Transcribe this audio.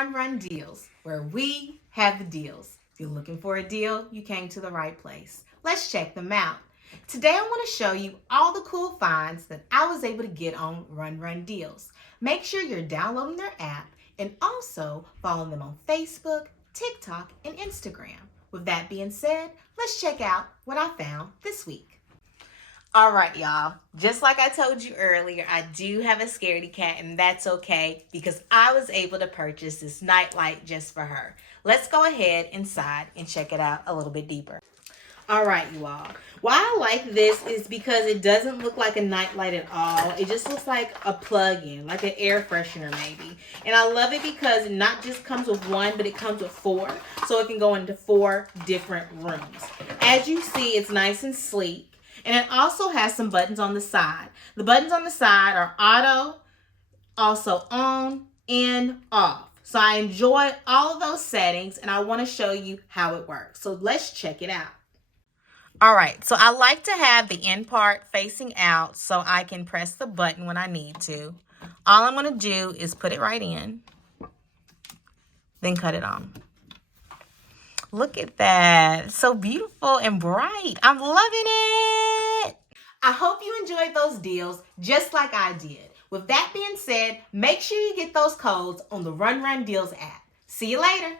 Run Run Deals, where we have the deals. If you're looking for a deal, you came to the right place. Let's check them out. Today I want to show you all the cool finds that I was able to get on Run Run Deals. Make sure you're downloading their app and also follow them on Facebook, TikTok, and Instagram. With that being said, let's check out what I found this week. All right, y'all. Just like I told you earlier, I do have a scaredy cat, and that's okay because I was able to purchase this night light just for her. Let's go ahead inside and check it out a little bit deeper. All right, you all. Why I like this is because it doesn't look like a night light at all. It just looks like a plug-in, like an air freshener maybe. And I love it because it not just comes with one, but it comes with four. So it can go into 4 different rooms. As you see, it's nice and sleek. And it also has some buttons on the side. The buttons on the side are auto, also on and off. So I enjoy all of those settings and I want to show you how it works. So let's check it out. All right, so I like to have the end part facing out so I can press the button when I need to. All I'm going to do is put it right in, then cut it on. Look at that. It's so beautiful and bright. I'm loving it. I hope you enjoyed those deals just like I did. With that being said, make sure you get those codes on the Run Run Deals app. See you later.